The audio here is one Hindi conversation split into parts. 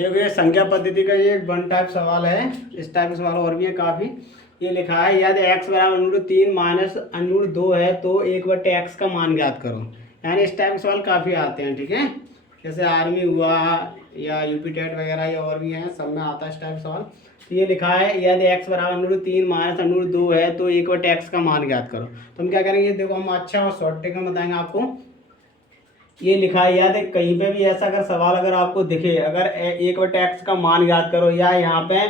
देखो ये संख्या पद्धति का ये वन टाइप सवाल है। इस टाइप के सवाल और भी है काफ़ी। ये लिखा है यदि x बराबर √3 माइनस √2 है तो 1/x का मान ज्ञात करो। यानी इस टाइप के सवाल काफ़ी आते हैं, ठीक है। जैसे आर्मी हुआ या यूपी टेट वगैरह या और भी हैं, सब में आता है इस टाइप का सवाल। तो ये लिखा है यदि x बराबर √3 माइनस √2 है तो 1/x का मान ज्ञात करो। तो हम क्या करेंगे, देखो हम अच्छा और शॉर्ट ट्रिक में बताएंगे आपको। ये लिखा है याद है, कहीं पे भी ऐसा अगर सवाल अगर आपको दिखे, अगर 1/x का मान ज्ञात करो या यहाँ पे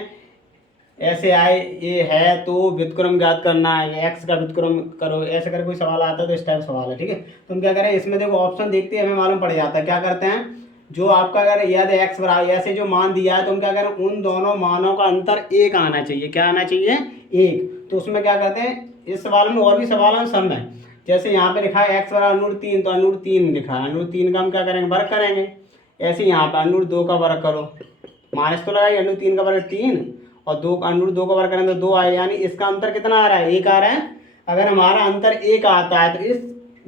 ऐसे आए ये है तो व्युत्क्रम ज्ञात करना है, एक्स का व्युत्क्रम करो, ऐसे कर कोई सवाल आता है तो इस टाइप सवाल है, ठीक है। तो हम क्या करें, इसमें देखो ऑप्शन देखते हैं, हमें मालूम पड़ जाता है। क्या करते हैं, जो आपका अगर याद एक्स बराबर ऐसे जो मान दिया है तो हम क्या करें, उन दोनों मानों का अंतर एक आना चाहिए। क्या आना चाहिए, एक। तो उसमें क्या करते हैं, इस सवाल में और भी सवाल हैं सब में। जैसे यहाँ पे लिखा है एक्स बराबर √3 तो √3 लिखा है, √3 का हम क्या करेंगे, वर्ग करेंगे। ऐसे यहाँ पे √2 का वर्ग करो, माइनस तो लगाइए, √3 का वर्ग 3 और √2 का वर्ग करें तो 2 आए, यानी इसका अंतर कितना आ रहा है, एक आ रहा है। अगर हमारा अंतर एक आता है तो इस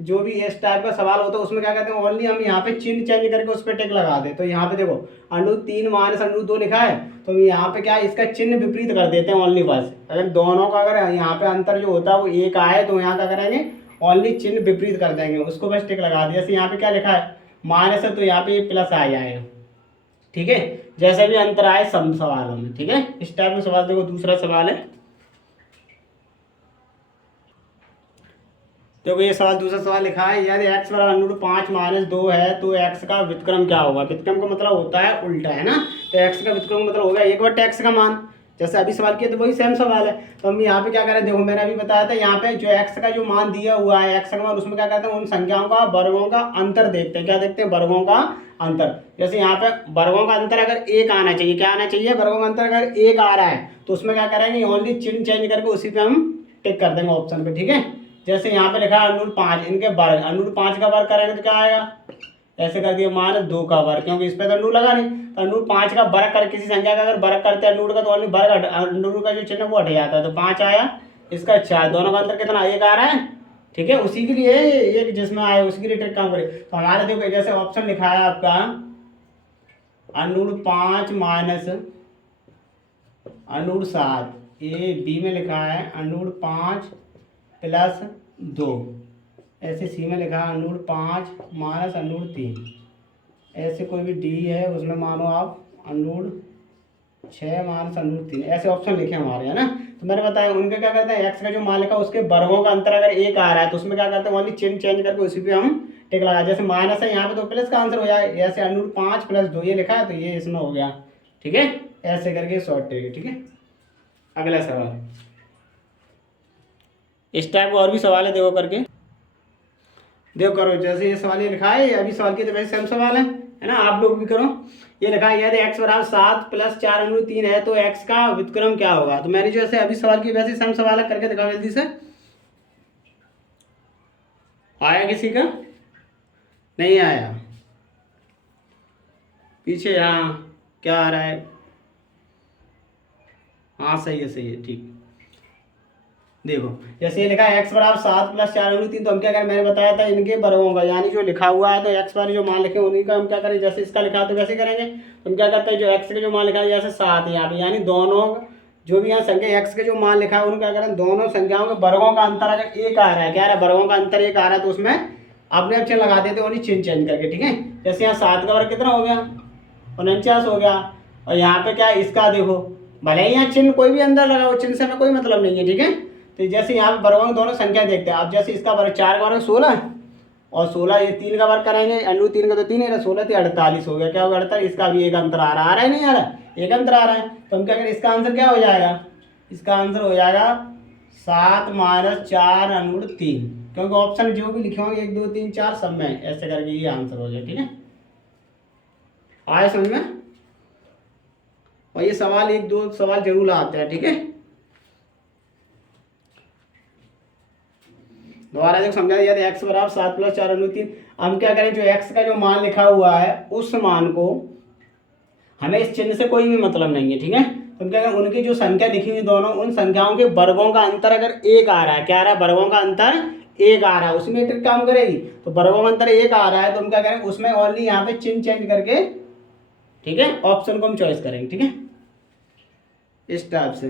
जो भी इस टाइप का सवाल होता है उसमें क्या कहते हैं, ओनली हम यहाँ पे चिन्ह चेंज करके उस पर टिक लगा दें। तो यहाँ पे देखो √3 माइनस √2 लिखा है तो यहाँ पे क्या इसका चिन्ह विपरीत कर देते हैं ओनली, बस। अगर दोनों का अगर यहाँ पे अंतर जो होता है वो एक आए तो यहाँ क्या करेंगे, ओनली चिन्ह विपरीत कर देंगे, उसको बस टिक लगा दिया। जैसे यहाँ पे क्या लिखा है, माइनस है तो यहाँ पे प्लस आ जाएगा, ठीक है। जैसे भी अंतर आए सब सवालों में, ठीक है। इस टाइप का सवाल देखो, दूसरा सवाल है, देखो ये सवाल दूसरा सवाल लिखा है यदि x बराबर √5 माइनस 2 है तो x का व्युत्क्रम क्या होगा। व्युत्क्रम का मतलब होता है उल्टा, है ना। तो x का व्युत्क्रम मतलब होगा 1/x का मान। जैसे अभी सवाल किया तो वही सेम सवाल है। तो हम यहाँ पे क्या करें, देखो मैंने अभी बताया था, यहाँ पे जो x का जो मान दिया हुआ है, x का मान, उसमें क्या कहते हैं, उन संख्याओं का वर्गों का अंतर देखते हैं। क्या देखते हैं, वर्गों का अंतर। जैसे यहाँ पे वर्गों का अंतर अगर एक आना चाहिए, क्या आना चाहिए, वर्गों का अंतर अगर एक आ रहा है तो उसमें क्या करेंगे, ओनली चिन्ह चेंज करके उसी पे हम टिक कर देंगे ऑप्शन पे, ठीक है। जैसे यहाँ पे लिखा है √5, इनके वर्ग, √5 का वर्ग करेंगे तो क्या आएगा, ऐसे कर दिया -2 का वर्ग, क्योंकि इस पे तो लगा नहीं। तो √5 का वर्ग कर, किसी संख्या का अगर वर्ग करते हैं का तो ओनली वर्ग, का जो चिन्ह वो हट जाता है, तो 5 आया, इसका 4, दोनों का अंतर कितना, एक आ रहा है, ठीक है। उसी के लिए एक जिसमें आया उसके लिए ट्रिक काम करे। तो हमारे देखो जैसे ऑप्शन लिखा है आपका √5 माइनस √7, ए बी में लिखा है √5 प्लस 2, ऐसे सी में लिखा है √5 माइनस √3, ऐसे कोई भी डी है उसमें मानो आप √6 माइनस √3, ऐसे ऑप्शन लिखे हमारे, है ना। तो मैंने बताया उनके क्या करते हैं, एक्स का जो मान लिखा उसके वर्गों का अंतर अगर एक आ रहा है तो उसमें क्या करते हैं, ओनली चिन्ह चेंज करके उसी पे हम टिक लगा। जैसे माइनस है यहाँ पे तो प्लस का आंसर हो जाए, ऐसे √5 प्लस 2 ये लिखा है तो ये इसमें हो गया, ठीक है। ऐसे करके शॉर्ट ट्रिक, ठीक है। अगला सवाल, इस टाइप और भी सवाल है, देखो करके देखो करो। जैसे ये सवाल ये लिखा है, अभी सवाल की तो वैसे सेम सवाल है ना, आप लोग भी करो। ये लिखा है यदि x बराबर 7 प्लस 4√3 है तो x का व्युत्क्रम क्या होगा। तो मैंने जैसे अभी सवाल की वैसे सेम सवाल है, करके दिखाओ जल्दी से। आया किसी का, नहीं आया, पीछे, हाँ क्या आ रहा है, हाँ सही है सही है, ठीक। देखो जैसे ये लिखा है x बराबर 7 प्लस 4√3, तो हम क्या करें, मैंने बताया था इनके वर्गों का, यानी जो लिखा हुआ है तो x वाले जो मान लिखे उन्हीं का हम क्या करें, जैसे इसका लिखा है तो वैसे करेंगे। तो हम क्या करते हैं, जो x के जो मान लिखा है जैसे 7 यहाँ पे, यानी दोनों जो भी यहाँ संख्या x के जो मान लिखा है उनका क्या करें, दोनों संख्याओं के वर्गों का अंतर अगर एक आ रहा है, क्या आ रहा है, वर्गों का अंतर एक आ रहा है, तो उसमें अपने आप चिन्ह लगा देते हैं, ओनली चिन्ह चेंज करके, ठीक है। जैसे यहाँ 7 का वर्ग कितना हो गया, 49 हो गया। और यहाँ पे क्या है, इसका देखो, भले ही यहाँ चिन्ह कोई भी अंदर लगा हो, चिन्ह से हमें कोई मतलब नहीं है, ठीक है। तो जैसे यहाँ पे वर्गों की दोनों संख्या देखते हैं आप, जैसे इसका वर्ग 4 का वर्ग 16 और 16, ये 3 का वर्ग करेंगे, √3 का तो 3 है, 16 तो 48 हो गया, क्या होगा 48, इसका भी एक अंतर आ रहा है नहीं आ रहा, एक अंतर आ रहा है। तो हम क्या करें, इसका आंसर क्या हो जाएगा, इसका आंसर हो जाएगा 7 माइनस 4√3, क्योंकि ऑप्शन जो भी लिखे होंगे 1 2 3 4 सब में ऐसे करके ये आंसर हो जाए, ठीक है। आए समझ में। और ये सवाल 1 2 सवाल जरूर आते हैं, ठीक है। दोबारा देखो समझा दिया, x बराबर 7 प्लस 4√3, हम क्या करें, जो x का जो मान लिखा हुआ है उस मान को, हमें इस चिन्ह से कोई भी मतलब नहीं है, ठीक है। तो हम क्या करें, उनकी जो संख्या लिखी हुई दोनों, उन संख्याओं के वर्गों का अंतर अगर एक आ रहा है, क्या आ रहा है, वर्गों का अंतर एक आ रहा है, उसमें ट्रिक काम करेगी। तो वर्गों का अंतर एक आ रहा है तो हम क्या करें, उसमें ओनली यहाँ पे चिन्ह चेंज करके ठीक है, ऑप्शन को हम चॉइस करेंगे, ठीक है, इस टाइप से।